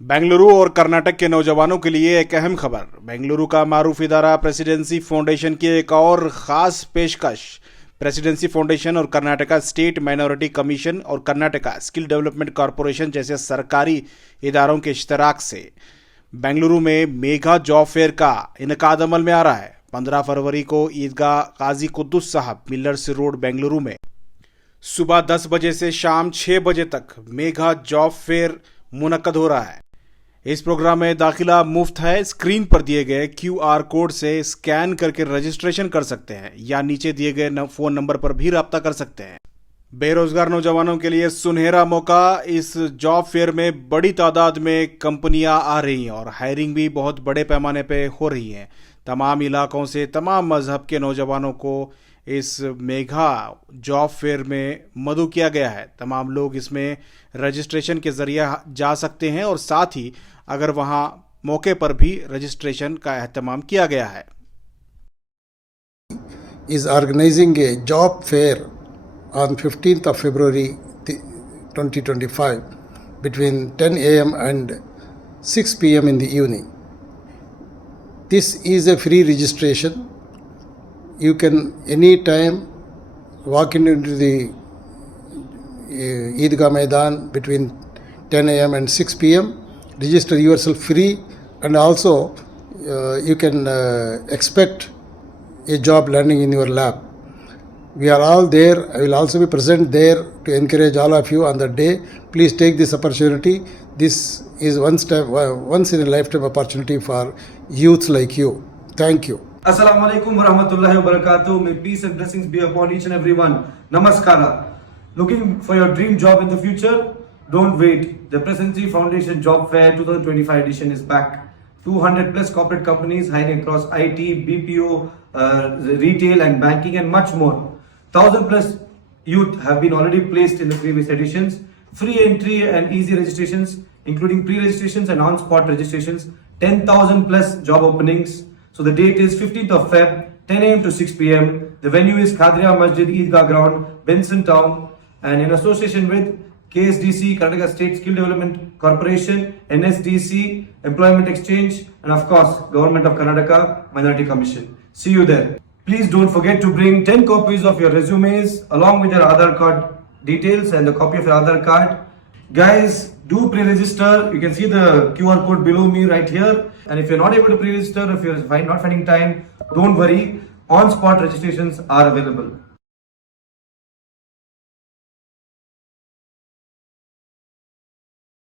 बेंगलुरु और कर्नाटक के नौजवानों के लिए एक अहम खबर। बेंगलुरु का मारूफ इदारा प्रेसिडेंसी फाउंडेशन की एक और खास पेशकश। प्रेसिडेंसी फाउंडेशन और कर्नाटका स्टेट माइनॉरिटी कमीशन और कर्नाटका स्किल डेवलपमेंट कॉरपोरेशन जैसे सरकारी इदारों के इश्तराक से बेंगलुरु में मेगा जॉब फेयर का इनकाद अमल में आ रहा है। 15 फरवरी को ईदगाह काजी खुद्दुस साहब मिलर्स रोड बेंगलुरु में सुबह 10 बजे से शाम 6 बजे तक मेगा जॉब फेयर मुनक्कद हो रहा है। इस प्रोग्राम में दाखिला मुफ्त है। स्क्रीन पर दिए गए QR कोड से स्कैन करके रजिस्ट्रेशन कर सकते हैं या नीचे दिए गए फोन नंबर पर भी राब्ता कर सकते हैं। बेरोजगार नौजवानों के लिए सुनहरा मौका। इस जॉब फेयर में बड़ी तादाद में कंपनियां आ रही हैं और हायरिंग भी बहुत बड़े पैमाने पे हो रही है। तमाम इलाकों से तमाम मजहब के नौजवानों को इस मेगा जॉब फेयर में मदऊ किया गया है। तमाम लोग इसमें रजिस्ट्रेशन के जरिए जा सकते हैं और साथ ही अगर वहां मौके पर भी रजिस्ट्रेशन का एहतमाम किया गया है। is organizing a job fair on 15th of February 2025 between 10 a.m. and 6 p.m. in the evening. This is a free registration. You can anytime walk into the Eidgah Maidan between 10 a.m. and 6 p.m. Register yourself free, and also you can expect a job landing in your lap. We are all there. I will also be present there to encourage all of you on the day. Please take this opportunity. This is once in a lifetime opportunity for youths like you. Thank you. Assalamu alaikum wa rahmatullahi wa barakatuh. May peace and blessings be upon each and everyone. Namaskara. Looking for your dream job in the future? Don't wait. The Presidency Foundation Job Fair 2025 edition is back. 200 plus corporate companies hiring across IT, BPO, retail and banking and much more. 1,000 plus youth have been already placed in the previous editions. Free entry and easy registrations, including pre-registrations and on-spot registrations. 10,000 plus job openings. So the date is 15th of Feb, 10 a.m. to 6 p.m. The venue is Khadria Masjid Eidgah Ground, Benson Town, and in association with KSDC, Karnataka State Skill Development Corporation, NSDC, Employment Exchange, and of course, Government of Karnataka Minority Commission. See you there. Please don't forget to bring 10 copies of your resumes along with your Aadhaar card details and a copy of your Aadhaar card. Guys, do pre-register. You can see the QR code below me right here. And if you're not able to pre-register, if you're not finding time, don't worry. On-spot registrations are available.